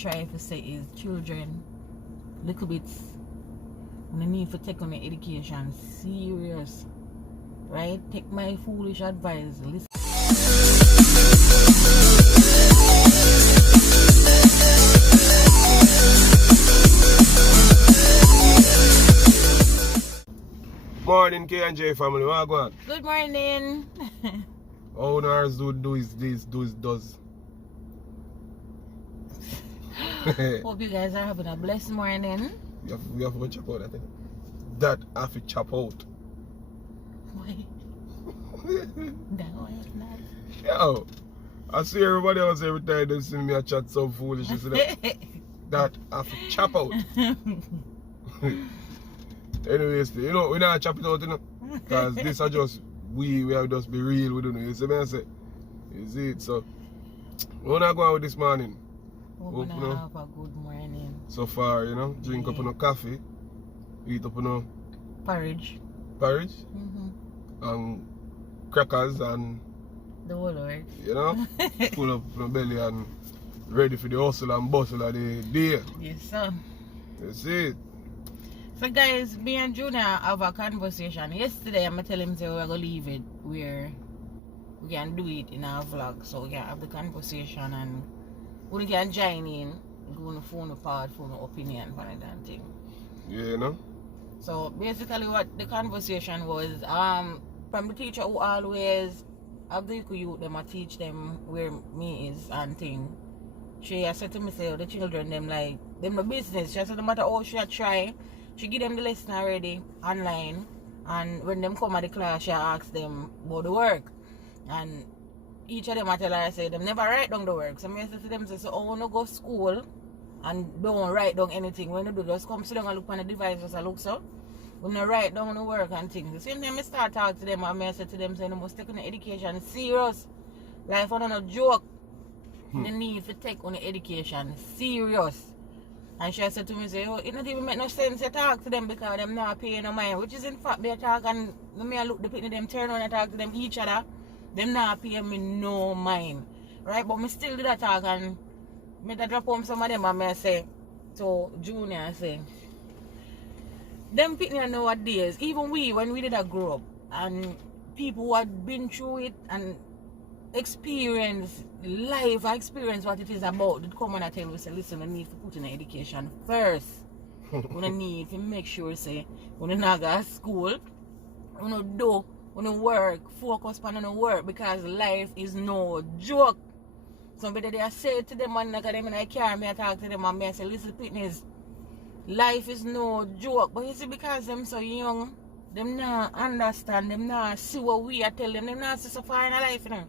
try to say is children, little bits, we need to take on the education serious. Right? Take my foolish advice. Listen. Morning, K&J family. What go on? Good morning. All ours does. Hope you guys are having a blessed morning. We have to chop out that thing. That have to chop out. Why? That was nice. Yo, I see everybody else every time they see me a chat so foolish. That have to chop out. Anyways, you know, we not chop it out, you know. Because this are just, we have just be real, we don't know. You see me I say? You see it, so. We're not going with this morning. We're going to have a good morning. So far, you know, drink up on coffee, eat up on porridge. Porridge? And crackers and the whole work. You know, full up my belly and ready for the hustle and bustle of the day. Yes, sir. You see it. So guys, me and Junior have a conversation. Yesterday I'm telling him we're gonna leave it where we can do it in our vlog. So we can have the conversation and we can join in, go on the phone apart, phone opinion for that thing. Yeah, you know. So basically what the conversation was, from the teacher who always have the youth, them I teach them where me is and thing. She has said to me, say, the children, them like, them no business. She said no matter how she try, she give them the lesson already online, and when them come at the class, she ask them about the work. And each of them I tell her, I say, them never write down the work. So I say to them, say, so I want to go to school and don't write down anything. When you do, just come sit down and look on the device, just look so. When you write down the work and things. The same time I start talking to them, and I say to them, say, you must take on the education serious. Life on a joke. The need to take on the education serious. And she said to me, say, oh, it not even make no sense to talk to them because them not paying no mind. Which is in fact they talk and when I look the people them turn on and talk to them each other, them not paying me no mind. Right? But me still do that talk and me drop home some of them and I say to Junior, I say, them people nowadays, even we when we did that grow up and people who had been through it and experience life, experience what it is about, they'd come and I tell you, say, listen, we need to put in education first. We need to make sure, say, when you not go to school, when you do, when you work, focus on the work because life is no joke. Somebody they say to them and them in a car, I talk to them and I say, listen, fitness, life is no joke. But you see, because them so young, them not understand, them not see what we are telling them not see so far in life, you know.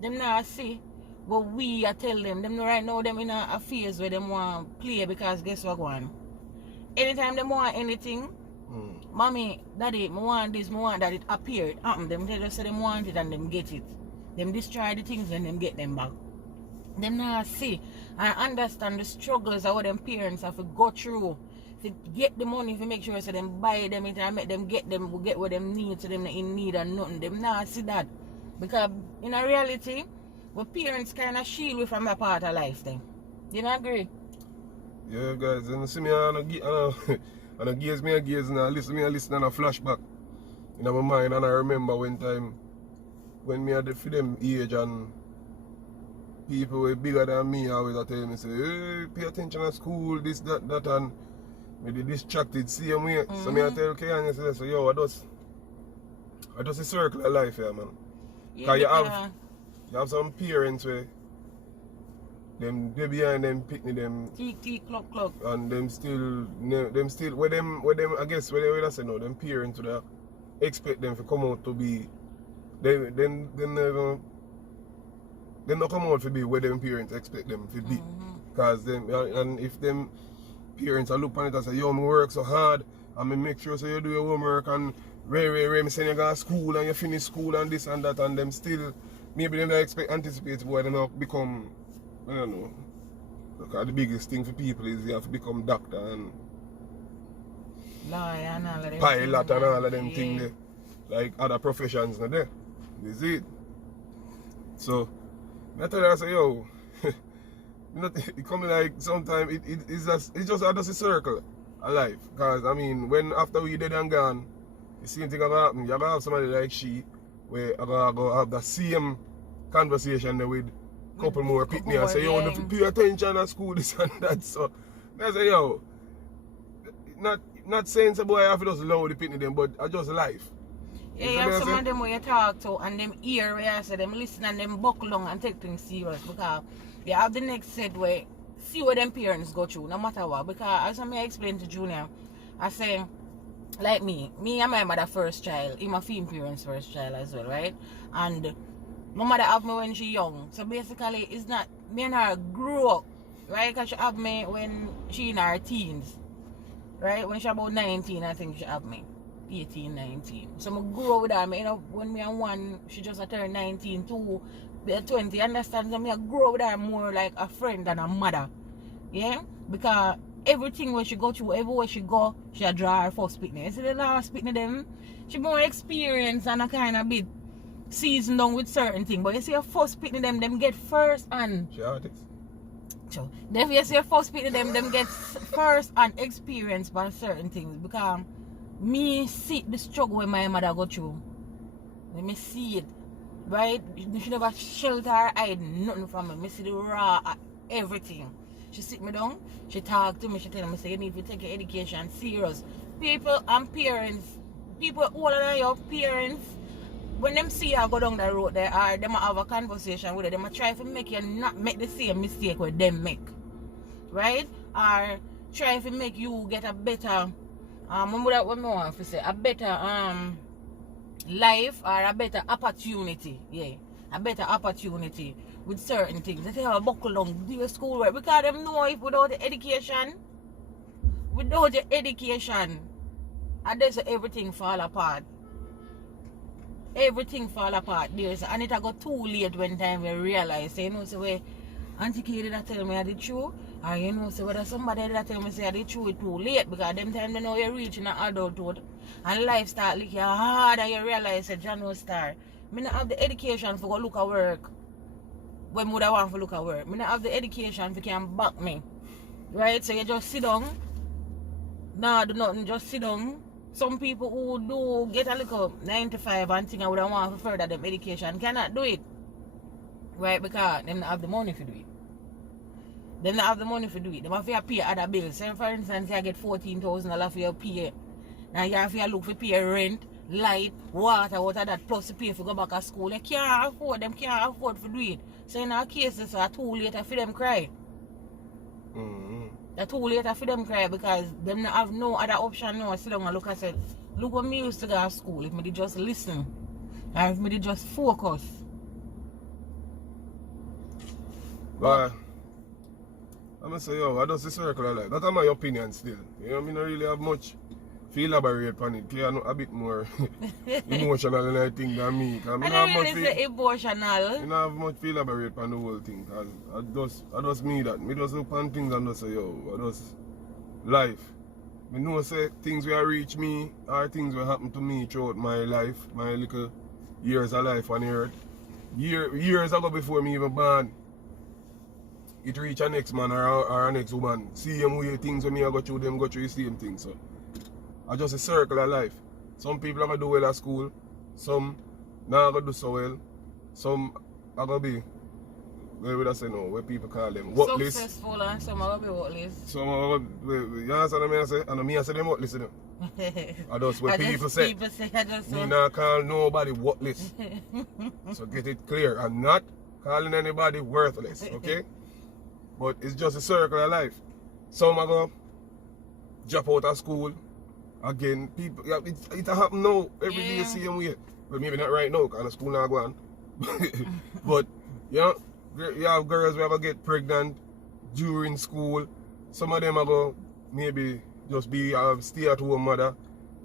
Them not see what we are tell them. Them right now them in a phase where them want play because guess what going? Anytime them want anything, mommy, daddy, me want this, me want that, it appeared. Them they just say them want it and them get it. Them destroy the things and them get them back. Them not see and understand the struggles of what them parents have to go through to get the money to make sure so them buy them it and make them get what them need so them not in need and nothing. Them not see that. Because in a reality, our parents kind of shield we from that part of life then. You not agree? Yeah, guys, and see me and I gaze me and I listen and a flashback in my mind, and I remember one time when me had for them age and people were bigger than me always tell me, say, hey, pay attention at school, this, that, and me be distracted same way. So me I tell Kanye, say, so yo, I just a circle of life here, man. Because you have some parents where they behind them picking them tick clock and them still where them I guess where they say no, them parents would expect them to come out to be they never not come out to be where them parents expect them to be. Because them and if them parents are look on it and say, yo, me work so hard and me make sure so you do your homework and me send you go to school and you finish school and this and that, and them still maybe them don't anticipate why they not become, I don't know. Because the biggest thing for people is you have to become doctor and lawyer and all of them pilot and all of them things there. Like other professions not there. You see it? So I tell her, I say, yo, it coming like sometimes it's just a circle of life. Because I mean, when after we dead and gone, the same thing gonna happen. You're gonna have somebody like she where I'm gonna go have the same conversation there with a couple more people and say, yo, don't pay attention at school, this and that. So I say, yo, not saying some boy I have to just love the pitney them, but I just life. Yeah, you have some of them where you talk to and them ear where I say them listen and them buckle on and take things serious, because you have the next set where see what them parents go through no matter what. Because as I explained to Junior, I say, like me and my mother first child, in my female parents first child as well, right? And my mother have me when she young, so basically it's not me and her grew up, right? Because she have me when she in her teens, right? When she about 19, I think she have me 18, 19. So I grew up with her. You know, when me and one, she just turned 19, 2, 20. Understand? So I grew up with her more like a friend than a mother. Yeah? Because everything where she go through, everywhere she go, she draw her first picnic. You see the last picnic them, she more experienced and a kind of bit seasoned down with certain things. But you see her first picnic them get first and she artist. So then you see her first picnic them get first and experience by certain things. Because me see the struggle when my mother go through. Let me see it. Right? She never shelter her hide nothing from me. Me see the raw everything. She sit me down, she talk to me, she tell me, say, you need to take your education serious. People and parents, people older than your parents, when them see you go down the road there, or them have a conversation with you, them try to make you not make the same mistake what them make. Right? Or try to make you get a better, what me want to say, a better life or a better opportunity. Yeah. A better opportunity with certain things. They say, oh, buckle down, do your schoolwork. Because them know if without the education, and there's everything fall apart. Everything fall apart. And it got too late when time we realize, you know, so where Auntie Katie that tell me I did true, or you know, so whether somebody that tell me say I did true, it too late, because them time they know you're reaching an adulthood and life start looking hard and you realize that John no star. Me not have the education for go look at work when would I want to look at work. Me not have the education for can back me. Right? So you just sit down. Nah, do nothing, just sit down. Some people who do get a little 95 and think I would want to further them education cannot do it. Right? Because them not have the money to do it. Them not have the money to do it. Them have to pay other bills. Say for instance, you get $14,000 for your pay. Now you have to look for pay rent, light, water, that, plus you pay for go back to school. They can't afford to do it. So in our cases, it's too late for them cry. They're too late for them cry because them not have no other option now. Sit down and look and say, look what me used to go to school if me did just listen. And if me did just focus. But I'm gonna say, yo, I just the circle of life. That's my opinion still. You know, I mean, I really have much to elaborate on it. I know a bit more emotional than I think than me. I don't really say emotional. I don't have much to elaborate on the whole thing. Cause I just me that. Me just look on things and just say, yo, I just life. I know say things will reach me or things will happen to me throughout my life, my little years of life on the earth. Years ago before me even born. It reach a next man or a next woman. Same way things when me I go through them go through the same thing. So I just a circle of life. Some people are gonna do well at school, some not gonna do so well, some are gonna be where would I say no, where people call them worthless. Successful and some are gonna be worthless. Some are gonna be, you understand what I say? And me I say them worthless, you know. I just what people say. Me not call nobody worthless. So get it clear. I'm not calling anybody worthless, okay? But it's just a circle of life. Some are going to drop out of school. Again, people, yeah, it happen now. Every day you see them way. But maybe not right now, because the school not going. But, you know, you have girls who are going to get pregnant during school. Some of them are going to maybe just be a stay-at-home mother,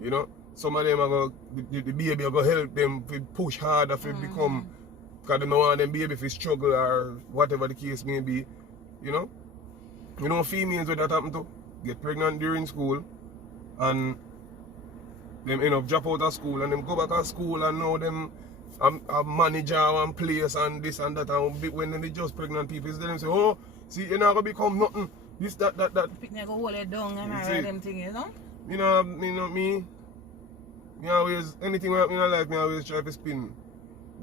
you know. Some of them are going to, the baby are going to help them to push harder to become, because they don't want them baby to struggle or whatever the case may be. You know females where that happen to get pregnant during school and them end up drop out of school and them go back to school and now them a manager and place and this and that, and when they just pregnant people, they say, oh, See, you're not gonna become nothing. This, that. Picnic go hold it down and You all see? them things, you know? Me always, anything what in my life, me always try to spin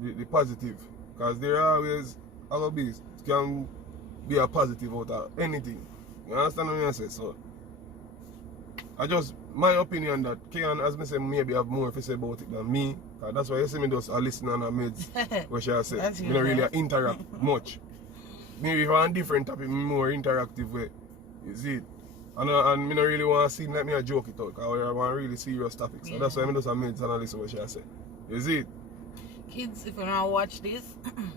the positive. Because there are always other bees can be a positive out of anything. You understand what I say? So, my opinion that Kian, as me say, maybe have more to say about it than me. Cause that's why you see me just listen on the meds, what shall I say. That's Me don't really right. interact much. Maybe if I'm on different topic, more interactive way. You see it? And me don't really want to seem like me a joke it out. Because I want really serious topics. So that's why I just a meds and I listen what shall I say. You see it? Kids, if you don't watch this,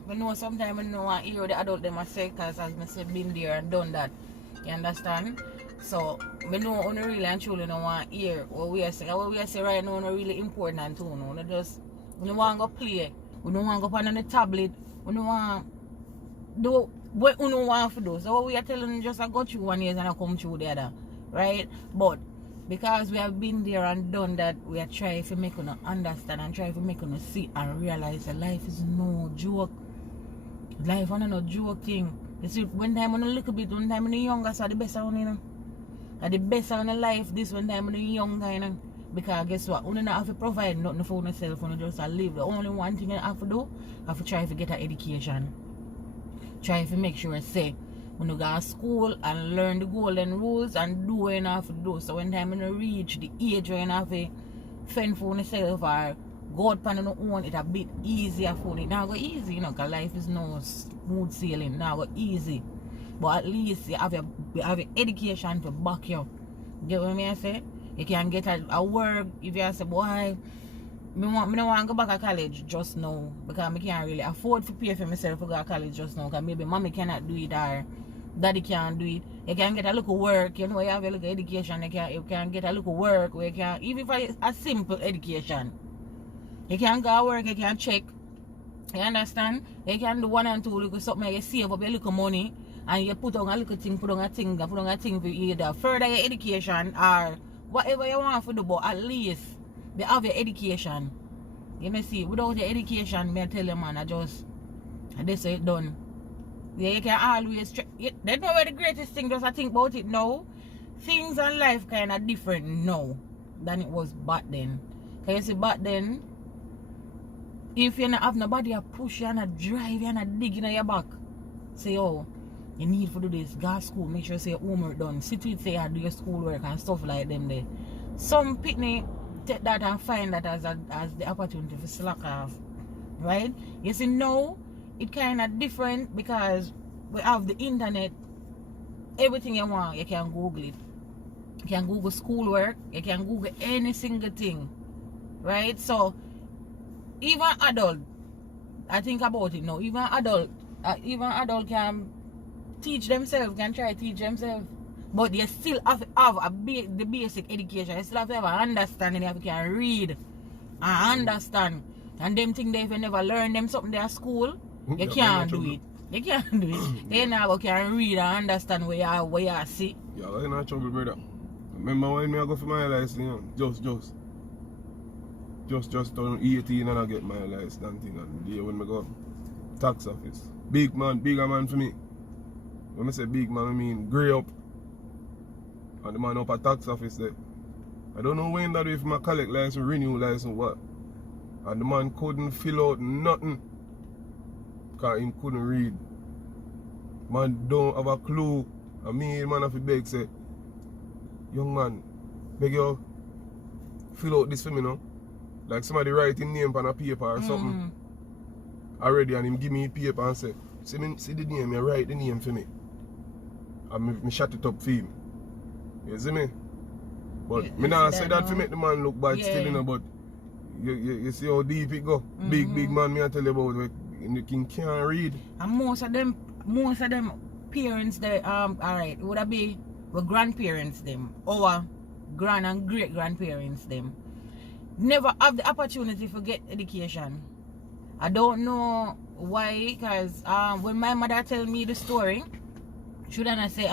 we know sometimes we don't want to hear the adult them say, because as I said, been there and done that. You understand? So, we know we really and truly don't want to hear what we are saying. What we are saying right now is really important too. We don't want to go play. We don't want to go on the tablet. We don't want to do what we don't want to do. So, what we are telling you just go through one year and I come through the other. Right? But, because we have been there and done that, we are trying to make you understand and trying to make you see and realize that life is no joke. Life is no joke thing. You see, when time on a little bit, when time on the younger, so the best one, you know. And the best on the life, this when time on the younger, you know. Because guess what? You don't have to provide nothing for yourself, you just live. The only one thing you have to do, you have to try to get an education. Try to make sure, say, when you go to school and learn the golden rules and do what you have to do. So when time you reach the age where you have to fend for yourself or go out on your own, it's a bit easier for you. Now go easy, you know, because life is no smooth sailing. Now go easy. But at least you have your education to back you. Get what I say? You can get a work if you say, boy, I don't want to go back to college just now. Because I can't really afford to pay for myself to go to college just now. Because maybe mommy cannot do it or daddy can't do it. You can get a little work, you know, you have a little education, you can get a little work where you can, even for a simple education. You can go to work, you can check. You understand? You can do 1 and 2 little something, you save up your little money and you put on a little thing, put on a thing for either further your education or whatever you want to do, but at least you have your education. You may see, without your education, me tell you man, this is done. Yeah, you can always that's not the greatest thing, just I think about it now. Things in life kind of different now than it was back then. Because you see, back then, if you don't have nobody to push you and a drive you and a dig in your back, say, oh, you need to do this, go to school, make sure you say your homework done, sit with say you do your schoolwork and stuff like them there. Some pitney take that and find that as the opportunity for slack off. Right? You see, now, it's kind of different because we have the internet. Everything you want, you can Google it. You can Google schoolwork. You can Google any single thing. Right? So, even adult, I think about it now, even adult can teach themselves, can try to teach themselves. But you still have to have the basic education. You still have to have an understanding. You have to can read and understand. And them things, if you never learn them something there at school, you can't do it. You can't do it. They never can read and understand where you see. Yeah, I'm not trouble, brother. Remember when I go for my license, you know, just turn 18 and I get my license and thing. And the day when I go tax office. Bigger man for me. When I say big man, I mean grey up. And the man up at tax office there. I don't know when that if my collect license, renew license, what. And the man couldn't fill out nothing. Because he couldn't read. Man don't have a clue. And me, man, have to beg, say, young man, beg you, fill out this for me now. Like somebody write his name on a paper or something. Already, and him give me a paper and say, see the name, you write the name for me. And me shut it up for him. You see me? But me not say that to make the man look bad still, you know, but you see how deep it go. Big man, me I tell you about, the king can't read. And most of them parents, they alright, it would have been our grandparents them, our grand and great grandparents them. Never have the opportunity to get education. I don't know why, because when my mother tell me the story, shouldn't I say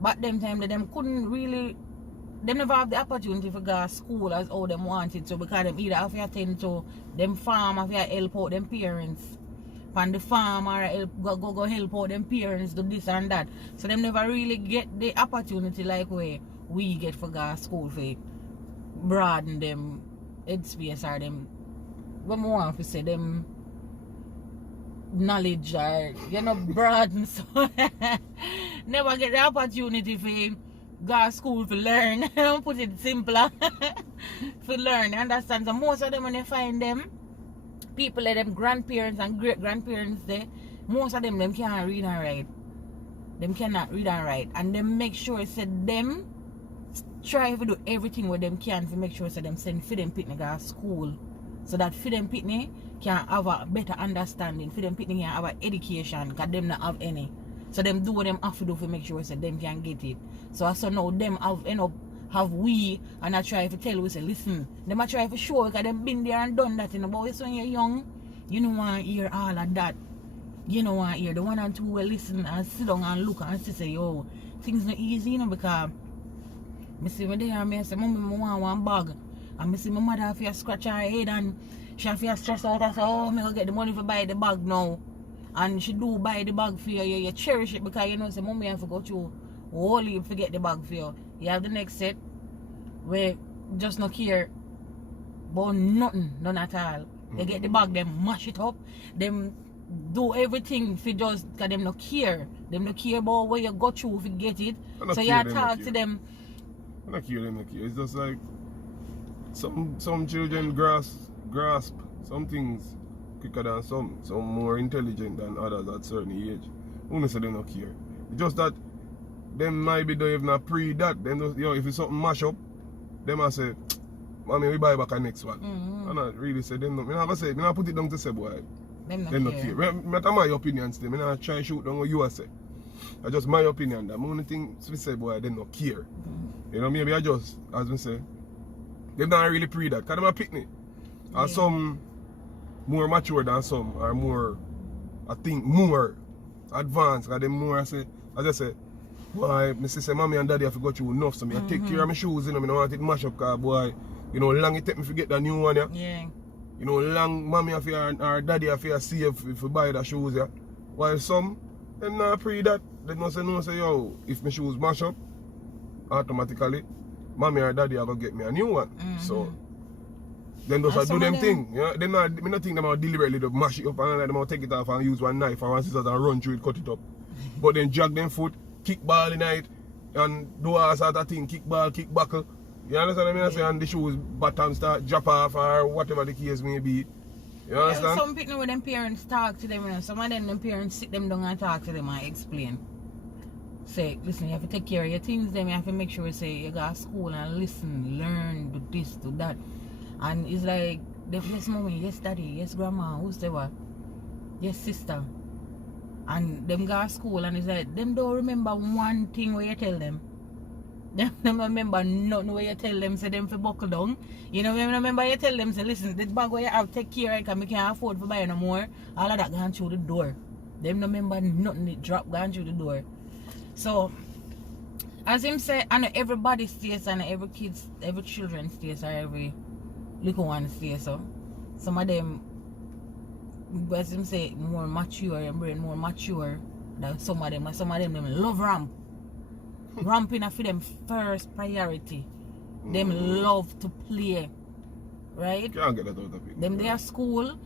back them time that them couldn't really, they never have the opportunity to go to school as how them wanted to, because them either have to attend to them farm, have to help out them parents. on the farm or go help out them parents do this and that. So them never really get the opportunity like where we get for go school for broaden them headspace or them what more want to say them knowledge or broaden so never get the opportunity for go school to learn. Put it simpler. For learn, understand? So most of them when you find them people like them grandparents and great grandparents there, most of them can't read and write. Them cannot read and write. And them make sure them try to do everything with them can to make sure them send for them pitney to school. So that for them pitney can have a better understanding. For them pitney can have an education because them not have any. So them do what them have to do to make sure them can get it. So now them have we and I try to tell we say listen, them I try to show because them been there and done that, but when you're young, you don't want to hear all of that. You don't want to hear the 1 and 2 will listen and sit down and look and say yo, things not easy, because I see me there and I say, mommy, I want one bag. And I see my mother have to scratch her head and she have to stress out and say, oh, I'm going to get the money to buy the bag now. And she do buy the bag for you, you cherish it because say, mommy, I have to go through all you forget the bag for you. You have the next set where just not care about nothing, none at all. They get the bag, them mash it up, them do everything for just because them not care. Them not care about where you go through if you get it. So you talk to them. I don't care, them not care. It's just like some children grasp some things quicker than some more intelligent than others at certain age. I wouldn't say they don't care. It's just that them might be don't even pre that. Then if it's something mash up, them I say, mommy, we buy back our next one. I not really say them no. I not put it down to say boy. Them not care. That's my opinion still. I not try to shoot down what you say. That's just my opinion. The only thing we say boy, they not care. You know, maybe I just, as we say, they don't really pre that. Because them a picnic. And some more mature than some are more, I think, more advanced. Because them more, as I say, boy, my sister, mommy and daddy have to go through enough. So I take care of my shoes, I don't want it mash up because boy, long it take me to get the new one. Yeah. Long mommy have to, or daddy have to see if buy the shoes. Yeah. While some, them not pre that. They don't say, yo, if my shoes mash up, automatically, mommy or daddy are going to get me a new one. So, then those do them thing. Yeah? I don't think them are deliberately to mash it up and them take it off and use one knife or one scissors and run through it, cut it up. But then drag them foot, kick ball in it, and do all sort of thing, kick ball, kick buckle. You understand what I mean? And the shoes bottom start drop off or whatever the case may be. You understand? Some people when them parents talk to them, some of them parents sit them down and talk to them and explain. Say, listen, you have to take care of your things, then you have to make sure you go to school and listen, learn, do this, do that. And it's like, yes mommy, yes daddy, yes grandma, who's the what? Yes sister. And them go to school and it's like, them don't remember one thing where you tell them. Them don't remember nothing where you tell them, say them for buckle down. You know, remember you tell them, say listen, this bag where you have, take care of it because I can't afford to buy no more. All of that gone through the door. Them don't remember nothing, it drop gone through the door. So, as him say, I know everybody stays and every children stays or every little one stays. So, some of them, as him say, more mature and brain more mature than some of them. And some of them love ramp. Ramping for them first priority. Them love to play. Right? Can't get that out of it. Them they are school.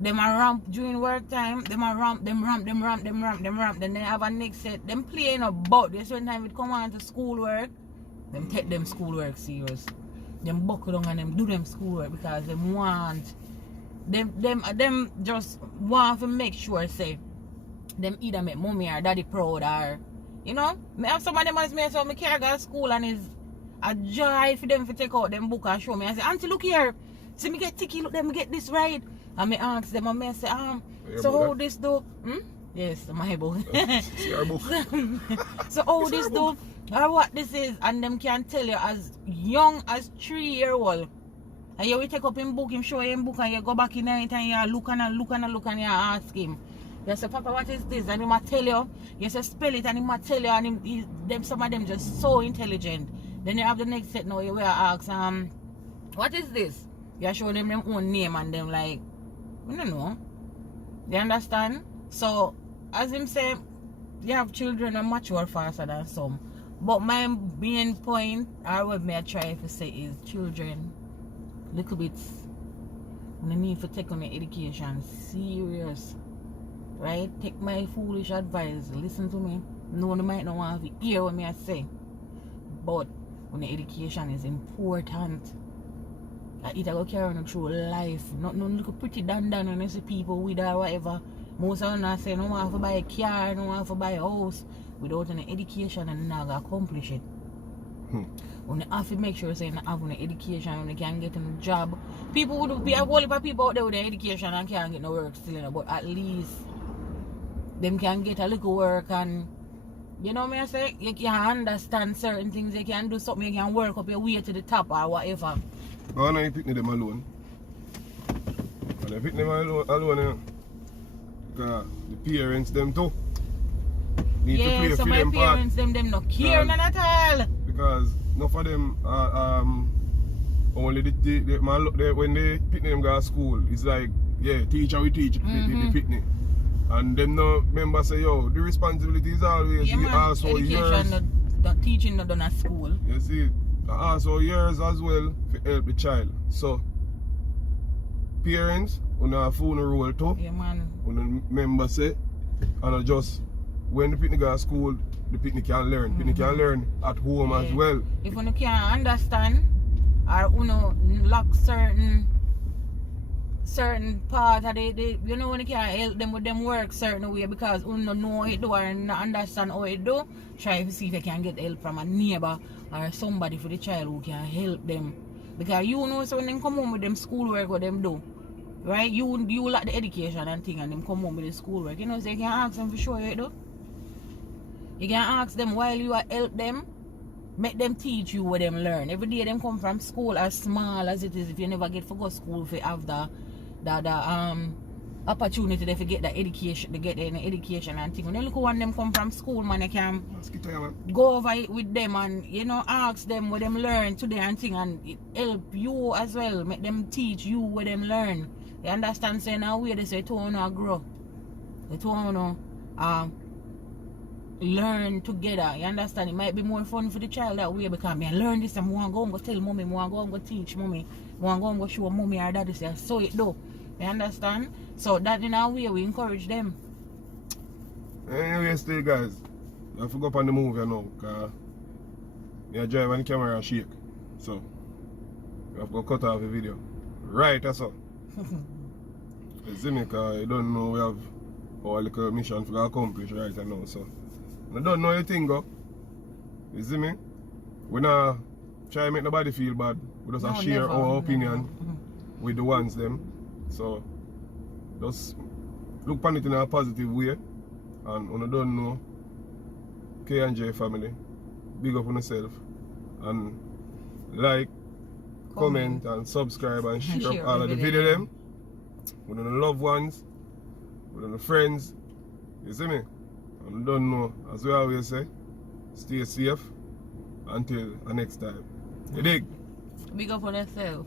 Them a ramp during work time, them ramp. Then they have a next set. Them playing about this when time it come on to schoolwork. Them take them schoolwork serious. Them buckle down and them do them schoolwork because them want them just want to make sure say them either make mommy or daddy proud or me have some of them as me so me can't go to school and it's a joy for them to take out them book and show me. I say, auntie look here, see me get ticky, look them get this right. And me ask them and me say, so how this do? Yes, my book. So how this do? Or what this is? And them can tell you as young as 3-year-old. And you will take up him book, him show him book, and you go back in there and you look and you ask him. You say, Papa, what is this? And he might tell you. You say, spell it, and he might tell you. And some of them just so intelligent. Then you have the next set now, you will ask, what is this? You show them own name and them like, I don't know. You understand? So, as him say, you have children and mature faster than some. But my main point, or what me I try to say is children, little bit, you need to take on your education serious. Right? Take my foolish advice. Listen to me. No, you might not want to hear what me I say. But when the education is important, like it will carry on through life. Not no look pretty down when you see people with or whatever. Most of them say no want to buy a car, no want to buy a house. Without an education and not gonna accomplish it. When you have to make sure you have an education when you can get a job. People would be a whole heap of people out there with an education and can't get no work still, you know, but at least them can get a little work and you know what I say? You can understand certain things, you can do something, you can work up your way to the top or whatever. But when you pick them alone, when you pick them alone, because the parents them too need to play so for my them part. parents them not care none at all. Because enough of them only when they pick them go to school, it's like, yeah, teacher we teach the picnic. And them no members say, yo, the responsibility is always also yours. Education, teaching not done at school. You see, also yours as well to help the child. So, parents, on a phone role too. Yeah, man. When the members say, and just when the picnic go to school, the picnic can learn. Picnic can learn at home as well. If you can't understand or you lack certain part of the you know when you can't help them with them work certain way because you don't know it do or not understand how it do, try to see if you can get help from a neighbor or somebody for the child who can help them. Because you know so when them come home with them schoolwork what them do, right? You lack the education and thing and them come home with the schoolwork. You know, so you can ask them for sure you do. You can ask them while you help them, make them teach you what them learn. Every day them come from school as small as it is. If you never get to go to school, if you have the opportunity to get the education, to get the education and thing. When you look when them come from school, man, you can go over it with them and you know ask them what them learn today and thing and it help you as well. Make them teach you what them learn. You understand? So now we they say to wanna grow. They wanna learn together. You understand? It might be more fun for the child that way because I learn this and I want to go and go tell mommy, I want to go and go teach mommy, I want to go and go show mommy or daddy say so it do. You understand? So that in our way we encourage them. Anyway, still guys, I forgot on the move you know, because you drive and the camera and shake. So you have to cut off the video. Right, that's all. You see me, because you don't know we have our little mission to accomplish right now. So I don't know anything go. You see me? We not try to make nobody feel bad. We just share our opinion with the ones them. So just look upon it in a positive way. And when you don't know, K&J family, big up on yourself. And like, comment and subscribe and share up all of the video them. With the loved ones, with the friends. You see me? And don't know, as we always say, stay safe until the next time. You dig? Big up on yourself.